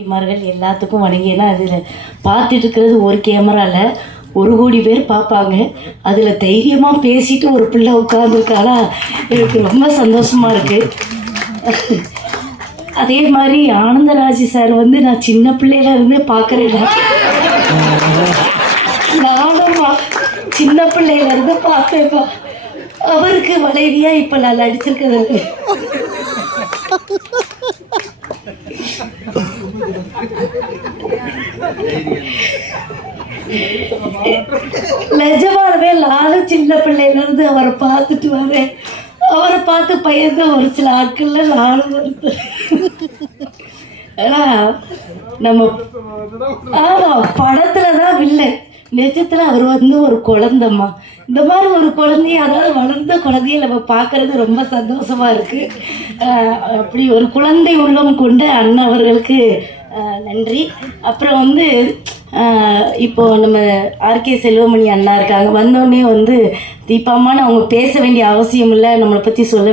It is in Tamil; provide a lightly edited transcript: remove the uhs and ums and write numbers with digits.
மார்கள் எல்லாத்துக்கும் வணங்கி. ஏன்னா அதில் பார்த்துட்டு இருக்கிறது ஒரு கேமராவில் 1 கோடி பேர் பார்ப்பாங்க. அதில் தைரியமாக பேசிட்டு ஒரு பிள்ளை உட்காந்துருக்காளா, எனக்கு ரொம்ப சந்தோஷமாக இருக்குது. அதே மாதிரி ஆனந்தராஜ் சார் வந்து நான் சின்ன பிள்ளையில இருந்து பார்க்குறேன். நானும் சின்ன பிள்ளையில இருந்து பார்ப்பேப்பா. அவருக்கு வளைவியா இப்போ நான் நடிச்சிருக்கிறது. நிஜமானவே நானும் சின்ன பிள்ளையில இருந்து அவரை பார்த்துட்டு வரேன். அவரை பார்த்து பயந்த ஒரு சில ஆட்கள்ல நானும் வருத்தேன். நம்ம படத்துல தான் வில்லன், நிஜத்துல அவர் வந்து ஒரு குழந்தைம்மா. இந்த மாதிரி ஒரு குழந்தைய, அதாவது வளர்ந்த குழந்தைய நம்ம பார்க்கறது ரொம்ப சந்தோஷமா இருக்கு. அப்படி ஒரு குழந்தை உள்ளம் கொண்ட அண்ணா அவர்களுக்கு நன்றி. அப்புறம் வந்து இப்போது நம்ம ஆர்கே செல்வமணி அண்ணா இருக்காங்க. வந்தோடனே வந்து தீபாமான்னு அவங்க பேச வேண்டிய அவசியம் இல்லை, நம்மளை பற்றி சொல்ல